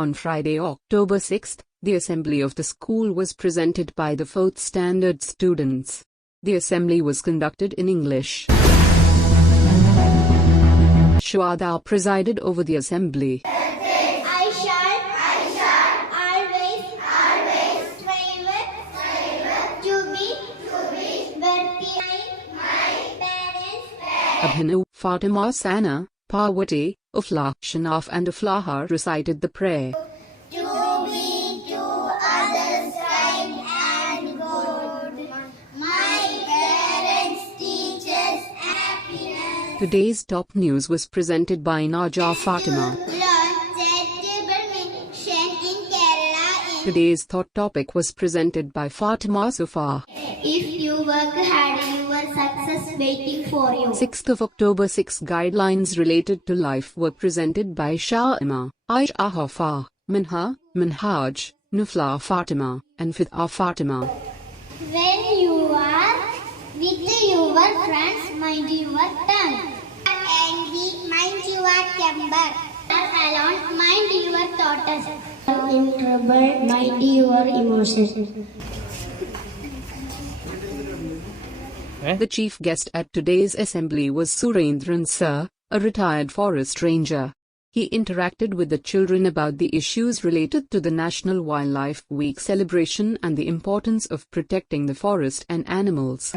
On Friday, October 6, the assembly of the school was presented by the 4th standard students. The assembly was conducted in English. Shuhada presided over the assembly. I shall always strive to be worthy my parents. Abhinav, Fatima, Sana, Parvati, Aflah, Shanaf and Aflaha recited the prayer. To be to others kind and good. My parents, teachers, happiness. Today's top news was presented by Naja Fatima. Today's thought topic was presented by Fatima Sufa. If you work hard, your success waiting for you. 6th of October 6 guidelines related to life were presented by Shaima, Aisha Hafa, Minha, Minhaj, Nufla Fatima, and Fitha Fatima. When you are with your friends, mind your tongue. Angry, mind your temper. Alone, mind your thoughts. In trouble, mind your emotions. The chief guest at today's assembly was Surendran Sir, a retired forest ranger. He interacted with the children about the issues related to the National Wildlife Week celebration and the importance of protecting the forest and animals.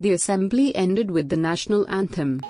The assembly ended with the national anthem.